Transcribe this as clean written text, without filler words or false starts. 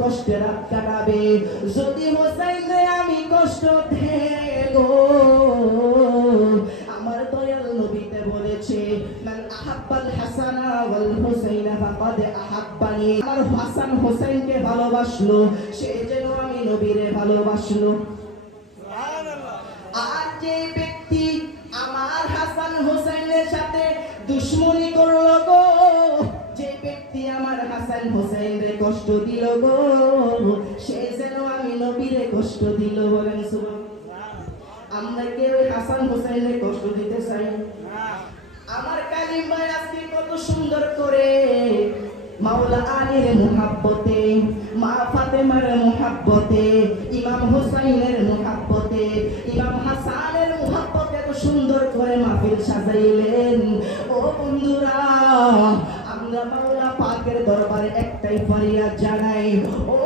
কষ্টে রাত কাটাবে। যদি হোসাইনরে আমি কষ্ট দেব, আমার দয়াল নবীতে বলেছে মান আহাব্বাল হাসানা ওয়াল হুসাইনা ফাকাদ আহাব্বানি, আমার হাসান হোসেনকে ভালোবাসলো সে যেন আমি নবীরে ভালোবাসলো। সুবহানাল্লাহ। আর যে ব্যক্তি আমার হাসান হোসেনের সাথে দুশমনি করলো গো, যে ব্যক্তি আমার হাসান হোসেনরে কষ্ট দিল গো, সে যেন আমি নবীরে কষ্ট দিল। বলেন সুবহানাল্লাহ। আমরা কি ওই হাসান হোসেনরে কষ্ট দিতে চাই? আমার কালিম ভাই আজকে কত সুন্দর করে মাওলা আলীর মুহাব্বতে, মা ফাতেমার মুহাব্বতে, ইমাম হুসাইনের মুহাব্বতে, ইমাম হাসানের মুহাব্বতে এত সুন্দর করে মাহফিল সাজাইলেন। ও বন্ধুরা, আমরা মাওলা পাকের দরবারে একটাই ফরিয়াদ জানাই, ও